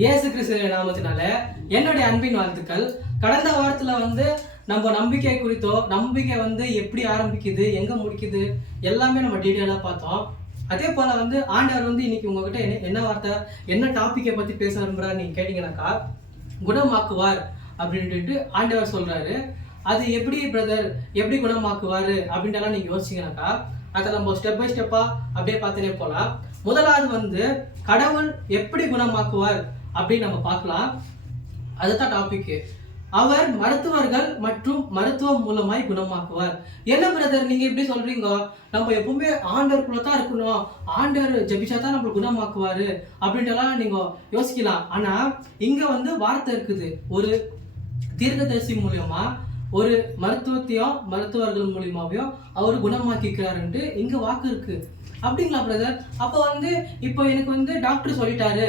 இயேசு கிறிஸ்து நாமத்தினால என்னுடைய அன்பின் வாழ்த்துக்கள். கடந்த வாரத்துல நம்ம நம்பிக்கை குறித்தோ, நம்பிக்கை எப்படி ஆரம்பிக்குது, எங்க முடிக்குது, எல்லாமே நம்ம டீட்டெயிலா பார்த்தோம். அதே போல ஆண்டவர் இன்னைக்கு உங்ககிட்ட என்ன வார்த்தை, என்ன டாபிக்கை பத்தி பேச விரும்புறாரு நீங்க கேட்டீங்கன்னாக்கா, குணமாக்குவார் அப்படின்ட்டு ஆண்டவர் சொல்றாரு. அது எப்படி பிரதர், எப்படி குணமாக்குவாரு அப்படின்ட்டு நீங்க யோசிச்சீங்கன்னாக்கா, அதை நம்ம ஸ்டெப் பை ஸ்டெப்பா அப்படியே பார்த்துனே போலாம். முதலாவது கடவுள் எப்படி குணமாக்குவார் அப்படின்னு நம்ம பார்க்கலாம். அதுதான் டாபிக். அவர் மருத்துவர்கள் மற்றும் மருத்துவம் மூலமாய் குணமாக்குவார். என்ன பிரதர் நீங்க இப்படி சொல்றீங்க? நம்ம எப்பவுமே ஆண்டவருக்குள்ள தான் இருக்கணும், ஆண்டவர் ஜெபிச்சா தான் நம்ம குணமாக்குவாரு அப்படின்ட்டுலாம் நீங்க யோசிக்கலாம். ஆனா இங்க வார்த்தை இருக்குது. ஒரு தீர்க்கதரிசி மூலியமா ஒரு மருத்துவர்கள் மூலியமாவையும் அவர் குணமாக்கிக்கிறாருன்ட்டு இங்க வாக்கு இருக்கு. அப்படிங்களா பிரதர்? அப்போ இப்போ எனக்கு டாக்டர் சொல்லிட்டாரு,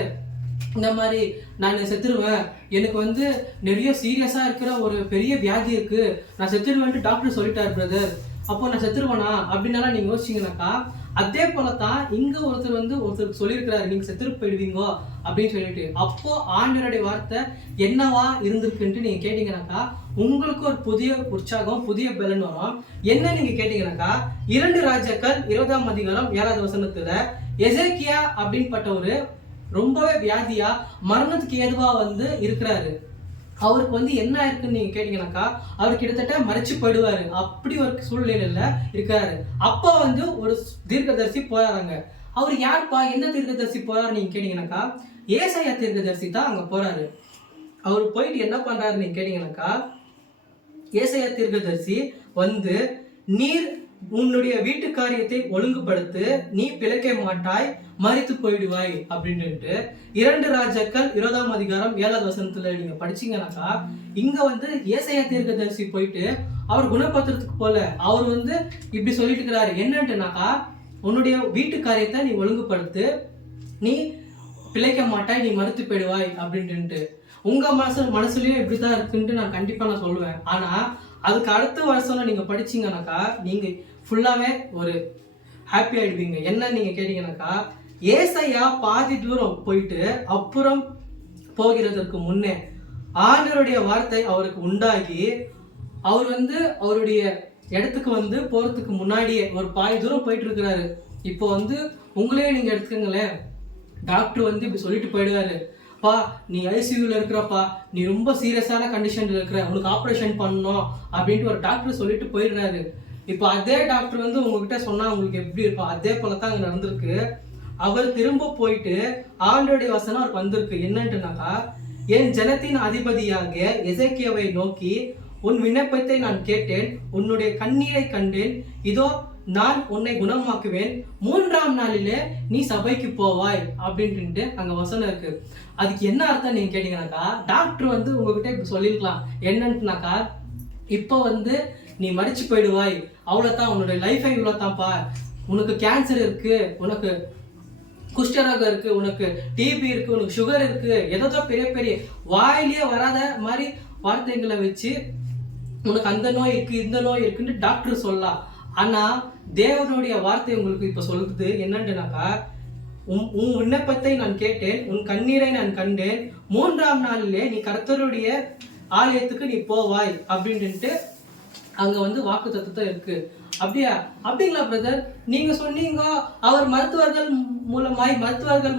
இந்த மாதிரி நான் செத்துருவேன், எனக்கு நிறைய சீரியஸா இருக்கிற ஒரு பெரிய வியாதி இருக்கு, நான் செத்துருவேன்ட்டு டாக்டர் சொல்லிட்டாரு பிரதர், அப்போ நான் செத்துருவேனா அப்படின்னாலாம் நீங்க யோசிச்சீங்கன்னாக்கா, அதே போலதான் இங்க ஒருத்தருக்கு சொல்லியிருக்கிறாரு, நீங்க செத்துரு போயிடுவீங்க அப்படின்னு சொல்லிட்டு. அப்போ ஆண்டவருடைய வார்த்தை என்னவா இருந்திருக்குன்ட்டு நீங்க கேட்டீங்கன்னாக்கா, உங்களுக்கு ஒரு புதிய உற்சாகம், புதிய பலன் வரும். என்ன நீங்க கேட்டீங்கன்னாக்கா, 2 ராஜாக்கள் 20ஆம் அதிகாரம் 7வது வசனத்துல எசேக்கியா அப்படின்பட்டவரு ரொம்பவே வியாதியா மரணத்துக்கு ஏதுவா இருக்கிறாரு. அவருக்கு என்ன இருக்குன்னு நீங்க கேட்டீங்கன்னாக்கா, அவர் கிட்டத்தட்ட மறைச்சு போயிடுவாரு, அப்படி ஒரு சூழ்நிலையில இருக்காரு. அப்ப ஒரு தீர்க்கதரிசி போறாங்க. அவர் யாருப்பா, என்ன தீர்க்கதரிசி போறாரு நீங்க கேட்டீங்கன்னாக்கா, ஏசாயா தீர்க்கதரிசி தான் அங்க போறாரு. அவர் போயிட்டு என்ன பண்றாரு நீங்க கேட்டீங்கன்னாக்கா, ஏசாயா தீர்க்கதரிசி நீர் உன்னுடைய வீட்டு காரியத்தை ஒழுங்குபடுத்து, நீ பிழைக்க மாட்டாய், மரித்து போயிடுவாய் அப்படின்ட்டு 2 ராஜாக்கள் 20ஆம் அதிகாரம் 7வது வசனத்துல நீங்க படிச்சீங்கன்னாக்கா, இங்க ஏசாயா தீர்க்கதரிசி போயிட்டு அவர் குணப்படுத்துறதுக்கு போல அவர் இப்படி சொல்லிட்டு இருக்கிறாரு. என்னன்ட்டுனாக்கா, உன்னுடைய வீட்டு காரியத்தை நீ ஒழுங்குபடுத்து, நீ பிழைக்க மாட்டாய், நீ மறுத்து போயிடுவாய் அப்படின்ட்டு. உங்க மனசுலயும் இப்படிதான் இருக்குன்ட்டு நான் கண்டிப்பா சொல்லுவேன். ஆனா அதுக்கு அடுத்த வருஷம் நீங்க படிச்சீங்கன்னாக்கா, நீங்க ஃபுல்லாவே ஒரு ஹாப்பி ஆயிடுவீங்க. என்ன நீங்க கேட்டீங்கன்னாக்கா, ஏசாயா பாதி தூரம் போயிட்டு அப்புறம் போகிறதற்கு முன்னே ஆண்டவருடைய வார்த்தை அவருக்கு உண்டாகி, அவர் அவருடைய இடத்துக்கு போறதுக்கு முன்னாடியே ஒரு பாதி தூரம் போயிட்டு இருக்கிறாரு. இப்போ உங்களே நீங்க எடுத்துக்கங்களேன், டாக்டர் இப்படி சொல்லிட்டு போயிடுவாரு, பா நீ ஐசியூல இருக்கிறப்பா, நீ ரொம்ப சீரியஸான கண்டிஷன்ல இருக்கிற, உனக்கு ஆப்ரேஷன் பண்ணணும் அப்படின்ட்டு ஒரு டாக்டர் சொல்லிட்டு போயிடுறாரு. இப்போ அதே டாக்டர் உங்ககிட்ட சொன்னா உங்களுக்கு எப்படி இருக்கும்? அதே போலதான் அங்க நடந்திருக்கு. அவர் திரும்ப போயிட்டு ஆண்டவருடைய வசனம் அவருக்கு வந்திருக்கு. என்னன்ட்டுனாக்கா, என் ஜனத்தின் அதிபதியாக எசேக்கியாவை நோக்கி, உன் விண்ணப்பத்தை நான் கேட்டேன், உன்னுடைய கண்ணீரை கண்டேன், இதோ நான் உன்னை குணமாக்குவேன், 3ஆம் நாளிலே நீ சபைக்கு போவாய் அப்படின்ட்டு அங்க வசனம் இருக்கு. அதுக்கு என்ன அர்த்தம் நீங்க கேட்டீங்கன்னாக்கா, டாக்டர் உங்ககிட்ட இப்படி சொல்லிருக்கலாம். என்னன்ட்டுனாக்கா, இப்போ நீ மடிச்சு போயிடுவாய், அவ்வளவுதான், உன்னுடைய லைஃபை இவ்வளவுதான்ப்பா, உனக்கு கேன்சர் இருக்கு, உனக்கு குஷ்டரோகம் இருக்கு, உனக்கு டிபி இருக்கு, உனக்கு சுகர் இருக்கு, ஏதோ பெரிய பெரிய வாயிலேயே வராத மாதிரி வார்த்தைகளை வச்சு உனக்கு அந்த நோய் இருக்கு, இந்த நோய் இருக்குன்னு டாக்டர் சொல்லலாம். ஆனா தேவனுடைய வார்த்தை உங்களுக்கு இப்ப சொல்லுது என்னன்னுனாக்கா, உன் விண்ணப்பத்தை நான் கேட்டேன், உன் கண்ணீரை நான் கண்டேன், 3ஆம் நாளிலே நீ கர்த்தருடைய ஆலயத்துக்கு நீ போவாய் அப்படின்ட்டு அங்க வாக்கு தத்துவம் இருக்கு. அப்படிங்களா பிரதர்? நீங்க சொன்னீங்க அவர் மருத்துவர்கள்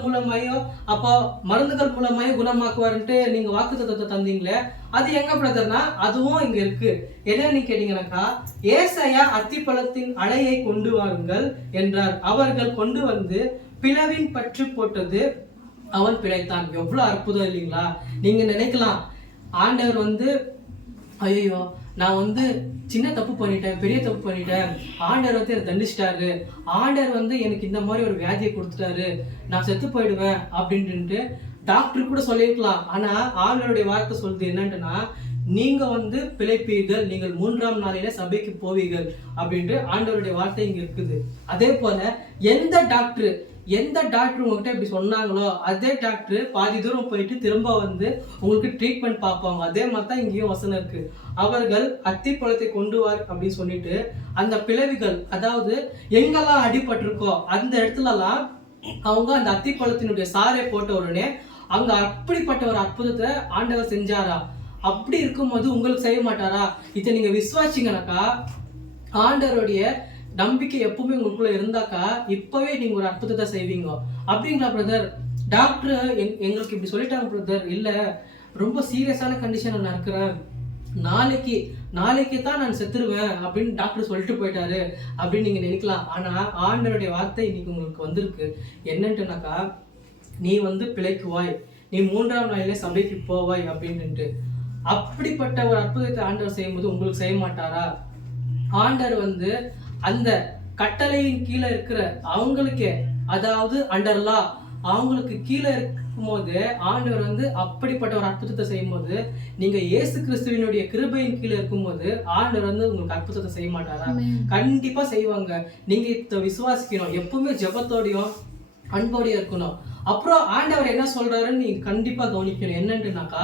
மூலமாயோ அப்போ மருந்துகள் மூலமாயோ குணமாக்குவார்ன்ட்டு நீங்க வாக்கு தத்துவத்தை தந்தீங்களே, அது எங்க பிரதர்னா அதுவும் இங்க இருக்கு. என்னன்னு கேட்டீங்கன்னாக்கா, ஏசாயா அத்திப்பழத்தின் அலையை கொண்டு வாருங்கள் என்றார், அவர்கள் கொண்டு பிளவின் பற்று போட்டது, அவன் பிழைத்தான். எவ்வளவு அற்புதம் இல்லைங்களா? நீங்க நினைக்கலாம், ஆண்டவர் ஐயோ நான் சின்ன தப்பு பண்ணிட்டேன், பெரிய தப்பு பண்ணிட்டேன், ஆண்டவர் என்னை தண்டிச்சிட்டாரு, ஆண்டவர் எனக்கு இந்த மாதிரி ஒரு வியாதியை கொடுத்துட்டாரு, நான் செத்து போயிடுவேன் அப்படின்ட்டு டாக்டர் கூட சொல்லிருக்கலாம். ஆனா ஆண்டவருடைய வார்த்தை சொல்றது என்னன்ட்டுனா, நீங்க பிழைப்பீர்கள், நீங்கள் 3ஆம் நாளில சபைக்கு போவீர்கள் அப்படின்ட்டு ஆண்டவருடைய வார்த்தை இங்க இருக்குது. அதே போல எந்த டாக்டர் உங்ககிட்ட இப்படி சொன்னாங்களோ, அதே டாக்டர் பாதி தூரம் போயிட்டு திரும்ப உங்களுக்கு ட்ரீட்மெண்ட் பார்ப்பாங்க. அதே மாதிரி தான் இங்கேயும் வசனம் இருக்கு. அவர்கள் அத்திப்பழத்தை கொண்டு வார் அப்படின்னு சொல்லிட்டு அந்த பிளவிகள், அதாவது எங்கெல்லாம் அடிபட்டிருக்கோ அந்த இடத்துலலாம் அவங்க அந்த அத்திப்பழத்தினுடைய சாறை போட்ட உடனே அங்க அப்படிப்பட்ட ஒரு அற்புதத்தை ஆண்டவர் செஞ்சாரா? அப்படி இருக்கும்போது உங்களுக்கு செய்ய மாட்டாரா? இதை நீங்க விசுவாசிங்கனாக்கா, ஆண்டவருடைய நம்பிக்கை எப்பவுமே உங்களுக்குள்ள இருந்தாக்கா இப்பவே நீங்க ஒரு அற்புதத்தை செய்வீங்க. அப்படிங்களா பிரதர்? டாக்டர் எங்களுக்கு இப்படி சொல்லிட்டாங்க பிரதர். இல்ல, ரொம்ப சீரியஸான கண்டிஷன்ல நான் இருக்கிறேன், நாளைக்கு தான் நான் செத்துருவேன் அப்படின்னு டாக்டர் சொல்லிட்டு போயிட்டாரு அப்படின்னு நீங்க நினைக்கலாம். ஆனா ஆண்டவருடைய வார்த்தை இன்னைக்கு உங்களுக்கு வந்திருக்கு. என்னன்ட்டுனாக்கா, நீ பிழைக்குவாய், நீ 3ஆம் நாளிலே சபைக்கு போவாய் அப்படின்ட்டு. அப்படிப்பட்ட ஒரு அற்புதத்தை ஆண்டவர் செய்யும்போது உங்களுக்கு செய்ய மாட்டாரா? ஆண்டவர் அந்த கட்டளையின் கீழே இருக்கிற அவங்களுக்கே, அதாவது அண்டர்லா அவங்களுக்கு கீழே இருக்கும்போது ஆண்டவர் அப்படிப்பட்ட ஒரு அற்புதத்தை செய்யும் போது, நீங்க இயேசு கிறிஸ்துவினுடைய கிருபையின் கீழே இருக்கும்போது ஆண்டவர் உங்களுக்கு அற்புதத்தை செய்ய மாட்டாரா? கண்டிப்பா செய்வாங்க. நீங்க இத விசுவாசிக்கணும். எப்பவுமே ஜெபத்தோடையும் அன்போடையும் இருக்கணும். அப்புறம் ஆண்டவர் என்ன சொல்றாருன்னு நீங்க கண்டிப்பா கவனிக்கணும். என்னன்னுனாக்கா,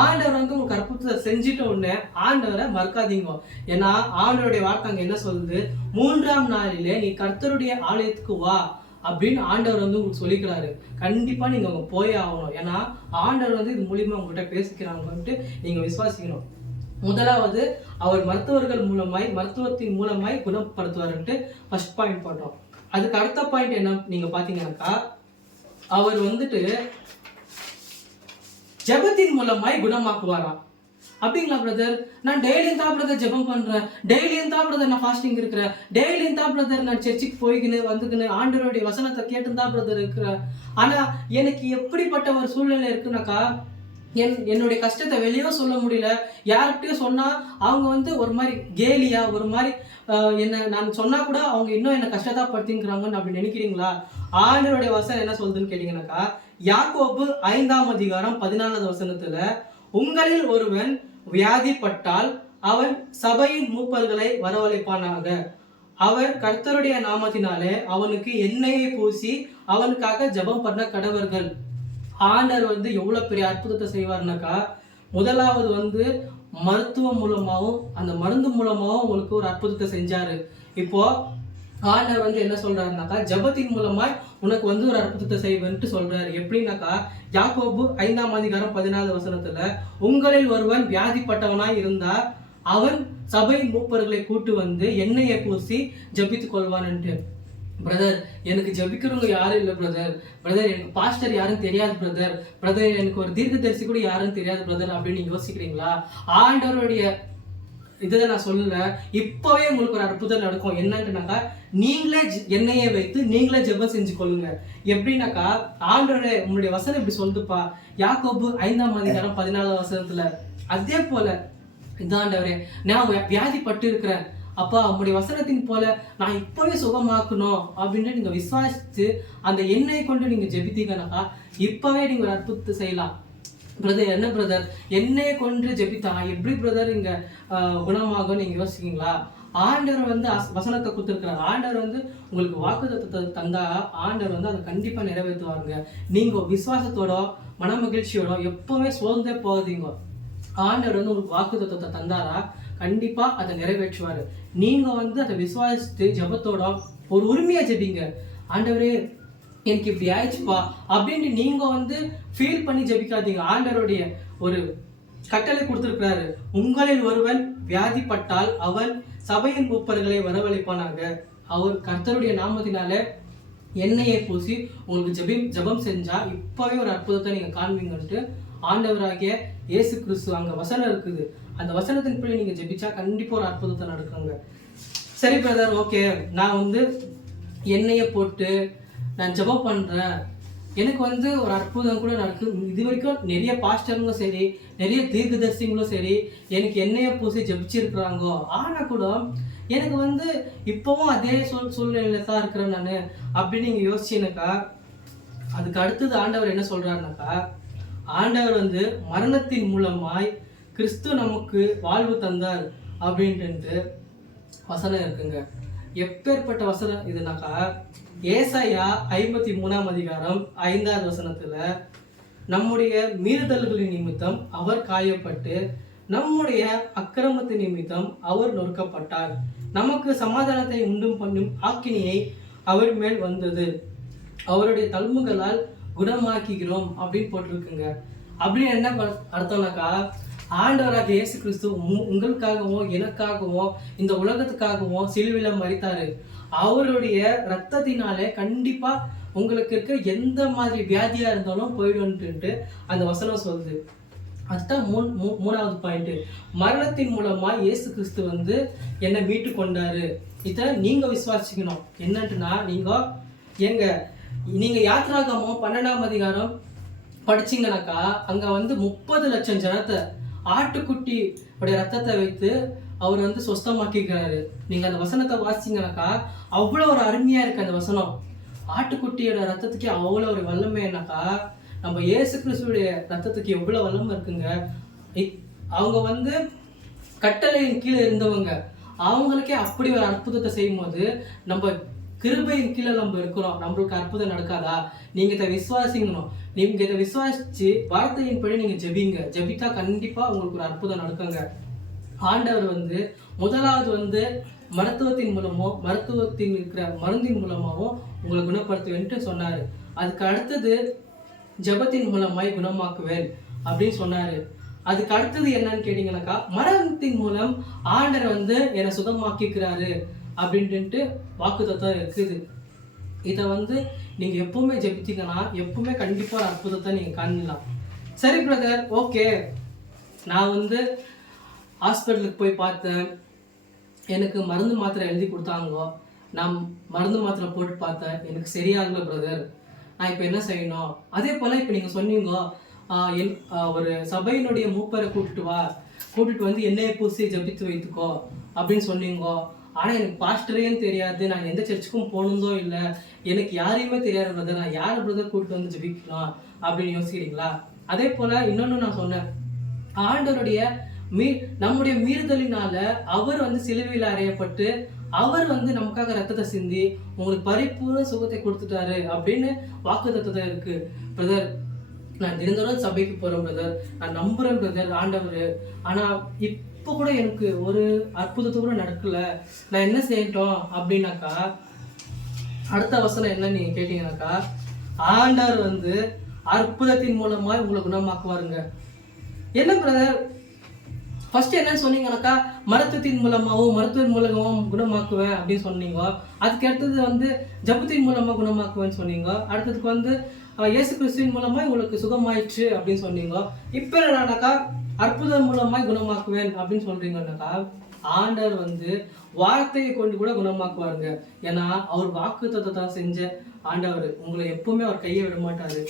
ஆண்டவர் உங்களுக்கு அற்புதத்தை செஞ்சுட்ட உடனே ஆண்டவரை மறக்காதீங்க. ஏன்னா ஆண்டவருடைய வார்த்தை அங்க என்ன சொல்லுது? 3ஆம் நாளிலே நீ கர்த்தருடைய ஆலயத்துக்கு வா அப்படின்னு ஆண்டவர் உங்களுக்கு சொல்லிக்கிறாரு. கண்டிப்பா நீங்க அங்க போயே ஆகணும். ஏன்னா ஆண்டவர் இது மூலியமா உங்ககிட்ட பேசிக்கிறாங்கன்ட்டு நீங்க விசுவாசிக்கணும். முதலாவது, அவர் மருத்துவத்தின் மூலமாய் குணப்படுத்துவாருன்ட்டு ஃபர்ஸ்ட் பாயிண்ட் போட்டோம். அதுக்கு அடுத்த பாயிண்ட் என்ன நீங்க பாத்தீங்கன்னாக்கா, அவர் ஜெபத்தின் மூலமாய் குணமாக்குவாராம். அப்படிங்களா பிரதர்? நான் டெய்லியும் தான் பிரதர் ஜெபம் பண்றேன், டெய்லியும் தான் பிரதர் நான் ஃபாஸ்டிங் இருக்கிறேன், டெய்லியும் தான் பிரதர் நான் சர்ச்சுக்கு போய்கின்னு ஆண்டவருடைய வசனத்தை கேட்டு தான் பிரதர் இருக்கிறேன். ஆனா எனக்கு எப்படிப்பட்ட ஒரு சூழ்நிலை இருக்குனாக்கா, என்னுடைய கஷ்டத்தை வெளியே சொல்ல முடியல. யார்கிட்டயும் சொன்னா அவங்க ஒரு மாதிரி கேலியா, ஒரு மாதிரி என்ன நான் சொன்னா கூட அவங்க இன்னும் என்ன கஷ்டத்தா படுத்திங்கிறாங்கன்னு அப்படி நினைக்கிறீங்களா? ஆண்டவருடைய வசனம் என்ன சொல்லுதுன்னு கேட்டீங்கன்னாக்கா, யாக்கோபு 5ஆம் அதிகாரம் 14வது வசனத்துல, உங்களில் ஒருவன் வியாதிப்பட்டால் அவன் சபையின் மூப்பர்களை வரவழைப்பானாக, அவர் கர்த்தருடைய நாமத்தினாலே அவனுக்கு எண்ணெயை பூசி அவனுக்காக ஜெபம் பண்ண கடவர்கள். ஆண்டவர் எவ்வளவு பெரிய அற்புதத்தை செய்வார்னாக்கா, முதலாவது மருத்துவம் மூலமாகவும் அந்த மருந்து மூலமாகவும் உங்களுக்கு ஒரு அற்புதத்தை செஞ்சாரு. இப்போ ஆண்டவர் என்ன சொல்றாருனாக்கா, ஜெபத்தின் மூலமா உனக்கு ஒரு அற்புதத்தை செய்வேன்ட்டு சொல்றாரு. எப்படின்னாக்கா, யாக்கோபு 5ஆம் அதிகாரம் 14வது வசனத்துல, உங்களில் ஒருவன் வியாதிப்பட்டவனாய் இருந்தா அவன் சபையின் மூப்பர்களை கூட்டு எண்ணெயை பூசி ஜபித்துக் கொள்வான்ட்டு. பிரதர், எனக்கு ஜபிக்கிறவங்க யாரும் இல்லை பிரதர், எனக்கு பாஸ்டர் யாரும் தெரியாது பிரதர், எனக்கு ஒரு தீர்க்கதரிசி கூட யாரும் தெரியாது பிரதர் அப்படின்னு நீங்க யோசிக்கிறீங்களா? ஆண்டவருடைய இதை நான் சொல்லல, இப்பவே உங்களுக்கு ஒரு அற்புதம் நடக்கும். என்னன்னுனாக்கா, நீங்களே எண்ணெயை வைத்து நீங்களே ஜெபம் செஞ்சு கொள்ளுங்க. எப்படின்னாக்கா, ஆண்டவரே உங்களுடைய வசனம் இப்படி சொல்லுப்பா, யாக்கோபு 5ஆம் அதிகாரம் 14வது வசனத்துல, அதே போல இதாண்டவரே நான் வியாதிப்பட்டு இருக்கிறேன், அப்பா உங்களுடைய வசனத்தின் போல நான் இப்பவே சுகமாக்கணும் அப்படின்னு நீங்க விசுவாசிச்சு அந்த எண்ணெயை கொண்டு நீங்க ஜெபித்தீங்கன்னாக்கா இப்பவே நீங்க ஒரு அற்புதத்தை செய்யலாம். பிரதர், என்ன பிரதர் எண்ணெயை கொண்டு ஜெபித்தா எப்படி பிரதர் இங்க குணமாகும் நீங்க யோசிக்கீங்களா? ஆண்டவர் வசனத்தை கொடுத்துருக்கிறார். ஆண்டவர் உங்களுக்கு வாக்குத்தத்தத்தை தந்தா ஆண்டவர் அதை கண்டிப்பா நிறைவேற்றுவாருங்க. நீங்க விசுவாசத்தோட மன மகிழ்ச்சியோட எப்பவுமே சோர்ந்தே போகாதீங்க. ஆண்டவர் உங்களுக்கு வாக்குத்தத்தத்தை தந்தாரா கண்டிப்பா அதை நிறைவேற்றுவாரு. நீங்க அதை விசுவாசித்து ஜெபத்தோட ஒரு உரிமையா ஜெபிங்க. ஆண்டவரே எனக்கு இப்படி ஆயிடுச்சுப்பா அப்படின்னு நீங்க ஃபீல் பண்ணி ஜெபிக்காதீங்க. ஆண்டவருடைய ஒரு கட்டளை கொடுத்திருக்கிறாரு, உங்களில் ஒருவன் வியாதிப்பட்டால் அவன் சபையின் மூப்பர்களை வரவழைப்பானாக, அவர் கர்த்தருடைய நாமத்தினால எண்ணெயை பூசி உங்களுக்கு ஜெபம் செஞ்சா இப்பவே ஒரு அற்புதத்தை நீங்க காண்பீங்கன்ட்டு ஆண்டவராகிய இயேசு கிறிஸ்து அங்க வசனம் இருக்குது. அந்த வசனத்தின்படி நீங்க ஜெபிச்சா கண்டிப்பா ஒரு அற்புதத்தை நடக்குங்க. சரி பிரதர், ஓகே, நான் எண்ணெயை போட்டு நான் ஜெபம் பண்றேன், எனக்கு ஒரு அற்புதம் கூட நடக்கு. இது வரைக்கும் நிறைய பாஸ்டருங்களும் சரி, நிறைய தீர்க்கதரிசிங்களும் சரி எனக்கு எண்ணெயை பூசி ஜெபிச்சிருக்கிறாங்கோ, ஆனா கூட எனக்கு இப்பவும் அதே சூழ்நிலையில தான் இருக்கிறேன் நான் அப்படின்னு நீங்க யோசிச்சீங்கன்னாக்கா, அதுக்கு அடுத்தது ஆண்டவர் என்ன சொல்றாருனாக்கா, ஆண்டவர் மரணத்தின் மூலமாய் கிறிஸ்து நமக்கு வாழ்வு தந்தார் அப்படின்ட்டு வசனம் இருக்குங்க. எப்பேற்பட்ட வசனம் இதுனாக்கா, ஏசாயா 53ஆம் அதிகாரம் 5வது வசனத்துல, நம்முடைய மீறுதல்களின் நிமித்தம் அவர் காயப்பட்டு நம்முடைய அக்கிரமத்தின் நிமித்தம் அவர் நொறுக்கப்பட்டார், நமக்கு சமாதானத்தை உண்டும் பண்ணும் ஆக்கினியை அவர் மேல் வந்தது அவருடைய தழும்புகளால் குணமாக்குகிறோம் அப்படின்னு போட்டிருக்குங்க. அப்படின்னு என்ன அர்த்தம்னாக்கா, ஆண்டவராக இயேசு கிறிஸ்து உங்களுக்காகவும் எனக்காகவும் இந்த உலகத்துக்காகவும் சிலுவையில மரித்தாரு. அவருடைய ரத்தத்தினாலே கண்டிப்பா உங்களுக்கு இருக்க எந்த மாதிரி வியாதியா இருந்தாலும் போயிடும்ட்டு அந்த வசனம் சொல்லுது. அதுதான் மூணாவது பாயிண்ட். மரணத்தின் மூலமா இயேசு கிறிஸ்து வந்து என்னை மீட்டு கொண்டாரு. இதை நீங்க விசுவாசிக்கணும். என்னன்ட்டுனா, நீங்க யாத்திராகமம் 12ஆம் அதிகாரம் படிச்சீங்கன்னாக்கா, அங்க வந்து 30 லட்சம் ஜனத்தை ஆட்டுக்குட்டி உடைய ரத்தத்தை வைத்து அவர் வந்து சொஸ்தமாக்கிக்கிறாரு. நீங்க அந்த வசனத்தை வாசிச்சீங்கன்னாக்கா அவ்வளோ ஒரு அருமையா இருக்கு அந்த வசனம். ஆட்டுக்குட்டியோட ரத்தத்துக்கு அவ்வளோ ஒரு வல்லமைனாக்கா, நம்ம இயேசு கிறிஸ்துடைய ரத்தத்துக்கு எவ்வளவு வல்லமை இருக்குங்க. அவங்க வந்து கட்டளையின் கீழே இருந்தவங்க, அவங்களுக்கே அப்படி ஒரு அற்புதத்தை செய்யும் போது நம்ம கிருபையின் கீழே நம்ம இருக்கிறோம், நம்மளுக்கு அற்புதம் நடக்காதா? நீங்க இதை விசுவாசிக்கணும். நீங்க இதை விசுவாசிச்சு வார்த்தையின்படி நீங்க ஜெபித்தா கண்டிப்பா உங்களுக்கு ஒரு அற்புதம் நடக்குங்க. ஆண்டவர் வந்து முதலாவது வந்து மருத்துவத்தின் மூலமோ மருத்துவத்தின் இருக்கிற மருந்தின் மூலமாகவும் உங்களை குணப்படுத்துவேன்ட்டு சொன்னாரு. அதுக்கு அடுத்தது ஜெபத்தின் மூலமாய் குணமாக்குவேன் அப்படின்னு சொன்னாரு. அதுக்கு அடுத்தது என்னன்னு கேட்டீங்கன்னாக்கா, மரணத்தின் மூலம் ஆண்டவர் வந்து என்னை சுகமாக்கிக்கிறாரு அப்படின்ட்டு வாக்குத்தத்தம் இருக்குது. இதை வந்து நீங்க எப்பவுமே ஜெபித்தீங்கன்னா எப்பவுமே கண்டிப்பா ஒரு அற்புதத்தை நீங்க காணலாம். சரி பிரதர், ஓகே, நான் வந்து ஹாஸ்பிட்டலுக்கு போய் பார்த்தேன், எனக்கு மருந்து மாத்திரை எழுதி கொடுத்தாங்க, நான் மருந்து மாத்திரை போட்டு பார்த்தேன், எனக்கு சரியாகல பிரதர், நான் இப்போ என்ன செய்யணும்? அதே போல் இப்போ நீங்கள் சொன்னீங்க ஒரு சபையினுடைய மூப்பரை கூட்டிட்டு வந்து எண்ணெயை பூசி ஜபித்து வைத்துக்கோ அப்படின்னு சொன்னீங்க. ஆனால் எனக்கு பாஸ்டரையும் தெரியாது, நான் எந்த சர்ச்சுக்கும் போனதோ இல்லை, எனக்கு யாரையுமே தெரியாது பிரதர், நான் யார் பிரதர் கூப்பிட்டு வந்து ஜபிக்கலாம் அப்படின்னு யோசிக்கிறீங்களா? அதே போல் இன்னொன்று நான் சொன்னேன், ஆண்டவருடைய நம்முடைய மீறுதலினால அவர் வந்து சிலுவையில் அறையப்பட்டு அவர் வந்து நமக்காக ரத்தத்தை சிந்தி உங்களுக்கு பரிபூர்ண சுகத்தை கொடுத்துட்டாரு அப்படின்னு வாக்குத்தத்தம் இருக்கு. பிரதர், நான் தினந்தோறும் சபைக்கு போறேன் பிரதர், நான் நம்புறேன் பிரதர் ஆண்டவர், ஆனா இப்போ கூட எனக்கு ஒரு அற்புதத்தை கூட நடக்கல, நான் என்ன செய்யட்டும் அப்படின்னாக்கா, அடுத்த வசனம் என்ன நீங்க கேட்டீங்கன்னாக்கா, ஆண்டவர் வந்து அற்புதத்தின் மூலமா உங்களை குணமாக்குவாருங்க. என்ன பிரதர், ஃபர்ஸ்ட் என்ன சொன்னீங்கன்னாக்கா, மருத்துவத்தின் மூலமாகவும் குணமாக்குவேன் அப்படின்னு சொன்னீங்க. அதுக்கு அடுத்தது வந்து ஜபத்தின் மூலமா குணமாக்குவேன்னு சொன்னீங்க. அடுத்ததுக்கு வந்து இயேசு கிறிஸ்துவின் மூலமா உங்களுக்கு சுகமாயிடுச்சு அப்படின்னு சொன்னீங்க. இப்போ என்னன்னாக்கா அற்புதம் மூலமாய் குணமாக்குவேன் அப்படின்னு சொல்றீங்கன்னாக்கா, ஆண்டவர் வந்து வார்த்தையை கொண்டு கூட குணமாக்குவாருங்க. ஏன்னா அவர் வாக்குத்தத்தத்தை செஞ்ச ஆண்டவர், உங்களை எப்பவுமே அவர் கையை விட மாட்டாரு.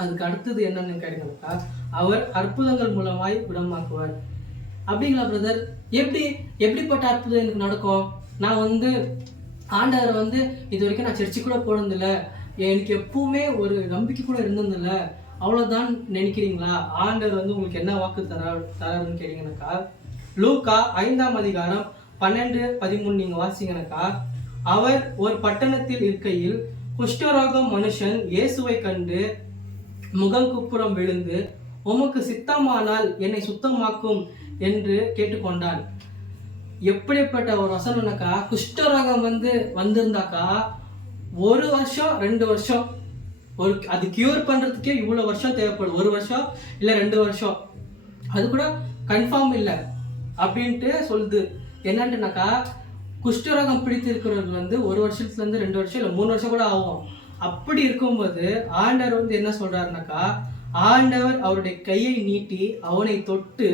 அதுக்கு அடுத்தது என்னன்னு கேட்டீங்கன்னாக்கா, அவர் அற்புதங்கள் மூலமாய் குணமாக்குவார். அப்படிங்களா பிரதர்? எப்படிப்பட்ட அற்புதம் எனக்கு நடக்கும்? நான் வந்து ஆண்டவர் வந்து இது வரைக்கும் நான் சர்ச்சுக்கு கூட போனதில்லை, எனக்கு எப்பவுமே ஒரு நம்பிக்கை கூட இருந்ததில்லை, அவ்வளோதான் நினைக்கிறீங்களா? ஆண்டவர் வந்து உங்களுக்கு என்ன வாக்கு தராருன்னு கேட்டீங்கன்னாக்கா, லூக்கா 5ஆம் அதிகாரம் 12-13 நீங்க வாசிங்கனாக்கா, அவர் ஒரு பட்டணத்தில் இருக்கையில் குஷ்டரோகம் மனுஷன் இயேசுவை கண்டு முகங்குப்புறம் விழுந்து, உமக்கு சித்தமானால் என்னை சுத்தமாக்கும் என்று கேட்டுக்கொண்டான். எப்படிப்பட்ட ஒரு வசனம்னாக்கா, குஷ்டரோகம் வந்து வந்திருந்தாக்கா 1 வருஷம் 2 வருஷம் அது கியூர் பண்றதுக்கே இவ்வளவு வருஷம் தேவைப்படும். 1 வருஷம் இல்ல 2 வருஷம், அது கூட கன்ஃபார்ம் இல்லை அப்படின்ட்டு சொல்லுது. என்னன்ட்டுனாக்கா, குஷ்டரோகம் பிடித்து இருக்கிறவர்கள் வந்து 1 வருஷத்துல இருந்து 2 வருஷம் இல்லை 3 வருஷம் கூட ஆகும். அப்படி இருக்கும்போது ஆண்டவர் வந்து என்ன சொல்றாருனாக்கா, ஆண்டவர் அவருடைய கையை நீட்டி அவனை தொட்டு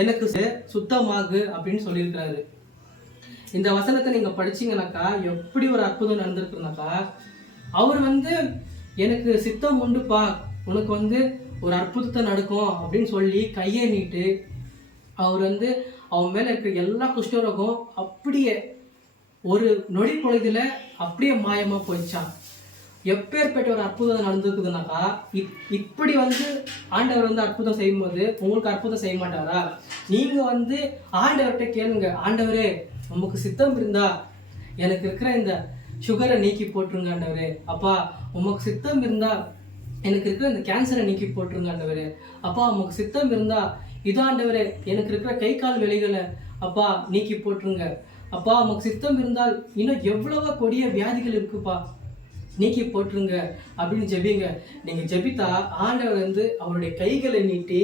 எனக்கு சுத்தமாகு அப்படின்னு சொல்லியிருக்கிறாரு. இந்த வசனத்தை நீங்க படிச்சீங்கன்னாக்கா எப்படி ஒரு அற்புதம் நடந்திருக்குனாக்கா, அவர் வந்து எனக்கு சித்தம் உண்டுப்பா, உனக்கு வந்து ஒரு அற்புதத்தை நடக்கும் அப்படின்னு சொல்லி கையை நீட்டு அவர் வந்து அவன் மேல இருக்க எல்லா குஷ்டரோகம் அப்படியே ஒரு நொடி பொழுதுல அப்படியே மாயமா போயிடுச்சான். எப்பேற்பட்ட ஒரு அற்புதம் நடந்துக்குதுனாக்கா, இப்படி வந்து ஆண்டவர் வந்து அற்புதம் செய்யும் போது உங்களுக்கு அற்புதம் செய்ய மாட்டாரா? நீங்க வந்து ஆண்டவர்கிட்ட கேளுங்க, ஆண்டவரே நமக்கு சித்தம் இருந்தா எனக்கு இருக்கிற இந்த சுகரை நீக்கி போட்டுருங்க ஆண்டவரே, அப்பா உமக்கு சித்தம் இருந்தா எனக்கு இருக்கிற இந்த கேன்சரை நீக்கி போட்டுருங்க ஆண்டவரே, அப்பா உமக்கு சித்தம் இருந்தா இதாண்டவரே எனக்கு இருக்கிற கை கால் வெளிகளை அப்பா நீக்கி போட்டுருங்க, அப்பா உமக்கு சித்தம் இருந்தால் இன்னும் எவ்வளவோ கொடிய வியாதிகள் இருக்குப்பா, நீக்கி போட்டுருங்க அப்படின்னு ஜெபிங்க. நீங்கள் ஜெபித்தா ஆண்டவர் வந்து அவருடைய கைகளை நீட்டி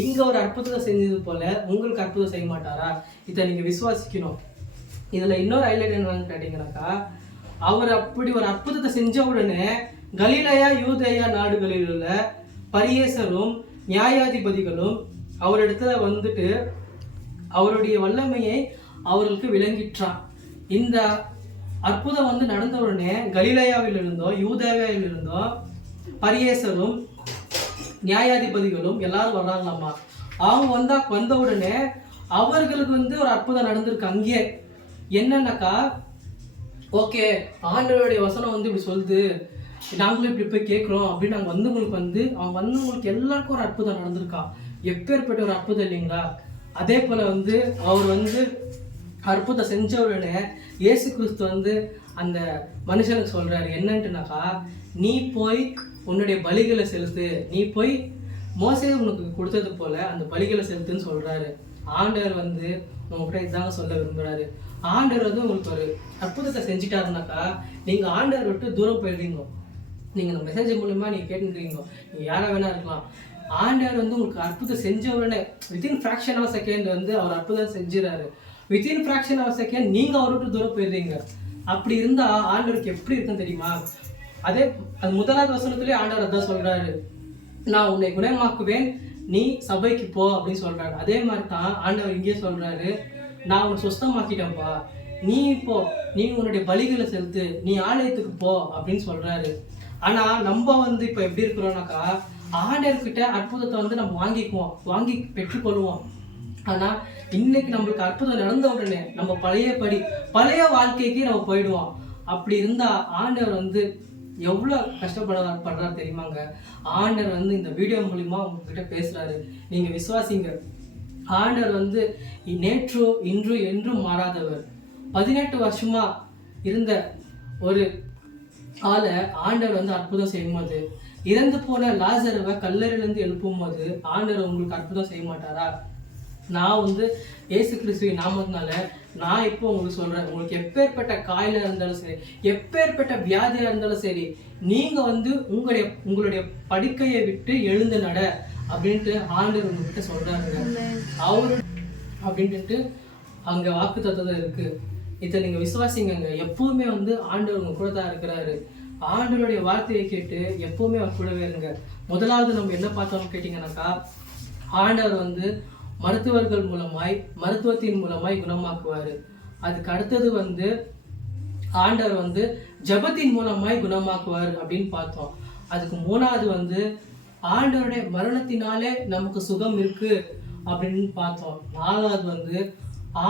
இங்கே ஒரு அற்புதத்தை செஞ்சது போல உங்களுக்கு அற்புதம் செய்ய மாட்டாரா? இதை நீங்கள் விசுவாசிக்கணும். இதில் இன்னொரு ஹைலைட் என்னன்னு கேட்டிங்கனாக்கா, அவர் அப்படி ஒரு அற்புதத்தை செஞ்ச உடனே கலிலேயா யூதேயா நாடுகளில் உள்ள பரியேசரும் நியாயாதிபதிகளும் அவரிடத்துல வந்துட்டு அவருடைய வல்லமையை அவர்களுக்கு விளங்கிற்றான். இந்த அற்புதம் வந்து நடந்த உடனே கலிலேயாவில் இருந்தோ யூதேயாவில் இருந்தோ பரியேசரும் நியாயாதிபதிகளும் எல்லாரும் வர்றாங்களாமா. அவங்க வந்த உடனே அவர்களுக்கு வந்து ஒரு அற்புதம் நடந்திருக்கு அங்கேயே. என்னன்னாக்கா, ஓகே ஆண்டவருடைய வசனம் வந்து இப்படி சொல்லுது, நாங்களும் இப்படி போய் கேட்குறோம் அப்படின்னு நாங்கள் வந்தவங்களுக்கு எல்லாருக்கும் ஒரு அற்புதம் நடந்திருக்கா. எப்பேற்பட்ட ஒரு அற்புதம் இல்லைங்களா? அதே போல் வந்து அவர் வந்து அற்புதம் செஞ்ச உடனே இயேசு கிறிஸ்து வந்து அந்த மனுஷனுக்கு சொல்கிறாரு என்னன்ட்டுனாக்கா, நீ போய் உன்னுடைய பலிகளை செலுத்து, நீ போய் மோசே உனக்கு கொடுத்தது போல் அந்த பலிகளை செலுத்துன்னு சொல்கிறாரு. ஆண்டவர் வந்து உங்கள்கிட்ட இதாங்க சொல்ல விரும்புகிறாரு. ஆண்டவர் வந்து உங்களுக்கு ஒரு அற்புதத்தை செஞ்சுட்டாருனாக்கா நீங்கள் ஆண்டவர் விட்டு தூரம் போயிடுறீங்க. நீங்கள் இந்த மெசேஜ் மூலமா நீங்கள் கேட்டுக்கிறீங்க, நீங்கள் யாராக வேணா இருக்கலாம். ஆண்டவர் வந்து உங்களுக்கு அற்புதம் செஞ்ச உடனே வித்தின் ஃப்ராக்ஷன் ஆஃப் செகண்ட் வந்து அவர் அற்புதம் செஞ்சிடறாரு. வித்தின் ஃப்ராக்ஷன் ஆஃப் செகண்ட் நீங்கள் அவரை விட்டு தூரம் போயிடுறீங்க. அப்படி இருந்தால் ஆண்டவருக்கு எப்படி இருக்குன்னு தெரியுமா? அது முதலாவது வசனத்திலே ஆண்டவர் அதான் சொல்கிறாரு, நான் உன்னை குணமாக்குவேன், நீ சபைக்கு போ அப்படின்னு சொல்கிறாரு. அதே மாதிரி தான் ஆண்டவர் இங்கேயே சொல்கிறாரு, நான் உன்னை சுத்தமாக்கிட்டேன்ப்பா, நீ இப்போ நீ உன்னுடைய பலிகளை செலுத்து, நீ ஆலயத்துக்கு போ அப்படின்னு சொல்கிறாரு. ஆனால் நம்ம வந்து இப்போ எப்படி இருக்கிறோம்னாக்கா, ஆண்டவர்கிட்ட அற்புதத்தை வந்து நம்ம வாங்கி பெற்றுக்கொள்வோம். ஆனால் இன்னைக்கு நம்மளுக்கு அற்புதம் நடந்த உடனே நம்ம பழைய வாழ்க்கைக்கு நம்ம போயிடுவோம். அப்படி இருந்தால் ஆண்டவர் வந்து எவ்வளோ கஷ்டப்படுறாரு தெரியுமாங்க? ஆண்டவர் வந்து இந்த வீடியோ மூலிமா உங்ககிட்ட பேசுகிறாரு, நீங்கள் விசுவாசிங்க. ஆண்டவர் வந்து நேற்று இன்று என்றும் மாறாதவர். 18 வருஷமா இருந்த ஒரு ஆளை ஆண்டவர் வந்து அற்புதம் செய்யும் போது, இறந்து போன லாசருவை கல்லறையிலேருந்து எழுப்பும் போது ஆண்டவர் உங்களுக்கு அற்புதம் செய்ய மாட்டாரா? நான் வந்து இயேசு கிறிஸ்துவின் நாமத்தினால நான் இப்போ உங்களுக்கு சொல்கிறேன், உங்களுக்கு எப்பேற்பட்ட காயிலாக இருந்தாலும் சரி, எப்பேற்பட்ட வியாதியாக இருந்தாலும் சரி, நீங்கள் வந்து உங்களுடைய படுக்கையை விட்டு எழுந்து நட அப்படின்ட்டு ஆண்டவர் உங்ககிட்ட சொல்கிறாருங்க. அவரு அப்படின்ட்டு அங்கே வாக்கு தத்துவம் இருக்குது. இதை நீங்கள் விசுவாசிங்க. எப்பவுமே வந்து ஆண்டவர் உங்க கூட தான் இருக்கிறாரு. ஆண்டவருடைய வார்த்தையை கேட்டு எப்பவுமே அவர் கூடவே இருங்க. முதலாவது நம்ம என்ன பார்த்தோம்னு கேட்டிங்கன்னாக்கா, ஆண்டவர் வந்து மருத்துவத்தின் மூலமாய் குணமாக்குவார். அதுக்கு அடுத்தது வந்து ஆண்டவர் வந்து ஜபத்தின் மூலமாய் குணமாக்குவார் அப்படின்னு பார்த்தோம். அதுக்கு மூணாவது வந்து ஆண்டவருடைய மரணத்தினாலே நமக்கு சுகம் இருக்கு அப்படின்னு பார்த்தோம். நாலாவது வந்து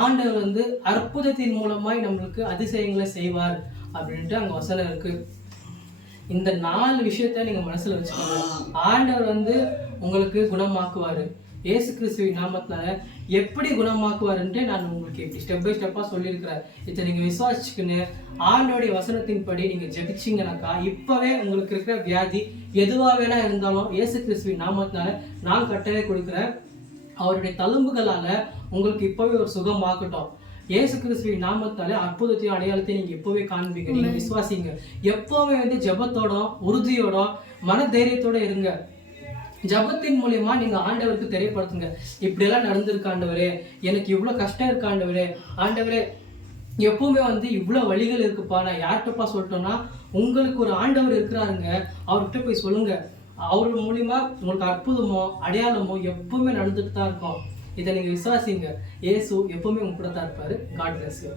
ஆண்டவர் வந்து அற்புதத்தின் மூலமாய் நம்மளுக்கு அதிசயங்களை செய்வார் அப்படின்ட்டு அங்கே வசனம் இருக்கு. இந்த 4 விஷயத்த நீங்க மனசுல வச்சுக்கோங்க. ஆண்டவர் வந்து உங்களுக்கு குணமாக்குவாரு. இயேசு கிறிஸ்துவின் நாமத்தினால எப்படி குணமாக்குவாருன்ட்டு நான் உங்களுக்கு இப்படி ஸ்டெப் பை ஸ்டெப்பா சொல்லியிருக்கிறேன். இதை நீங்க விசுவாசிச்சுக்குன்னு ஆண்டோடைய வசனத்தின்படி நீங்க ஜெபிச்சிங்கனாக்கா இப்பவே உங்களுக்கு இருக்கிற வியாதி எதுவா வேணா இருந்தாலும் இயேசு கிறிஸ்துவின் நாமத்தினால நான் கட்டளை கொடுக்குறேன். அவருடைய தழும்புகளால உங்களுக்கு இப்பவே ஒரு சுகமாகட்டும். இயேசு கிறிஸ்துவின் நாமத்தாலே அற்புதத்தையும் அடையாளத்தையும் நீங்க இப்பவே காண்பீங்க. நீங்க விசுவாசிங்க. எப்பவுமே வந்து ஜபத்தோட உறுதியோட மன தைரியத்தோட இருங்க. ஜபத்தின் மூலியமா நீங்க ஆண்டவருக்கு தெரியப்படுத்துங்க. இப்படி எல்லாம் நடந்திருக்கு ஆண்டவரே, எனக்கு இவ்வளவு கஷ்டம் இருக்கு ஆண்டவரே, ஆண்டவரே எப்பவுமே வந்து இவ்வளவு வழிகள் இருக்குப்பா, நான் யார்கிட்டப்பா சொல்லிட்டோம்னா உங்களுக்கு ஒரு ஆண்டவர் இருக்கிறாருங்க, அவர்கிட்ட போய் சொல்லுங்க. அவர் மூலியமா உங்களுக்கு அற்புதமோ அடையாளமோ எப்பவுமே நடந்துட்டு தான் இருக்கும். இதை நீங்க விசுவாசிங்க. இயேசு எப்பவுமே உங்க கூட தான் இருப்பாரு. God bless you.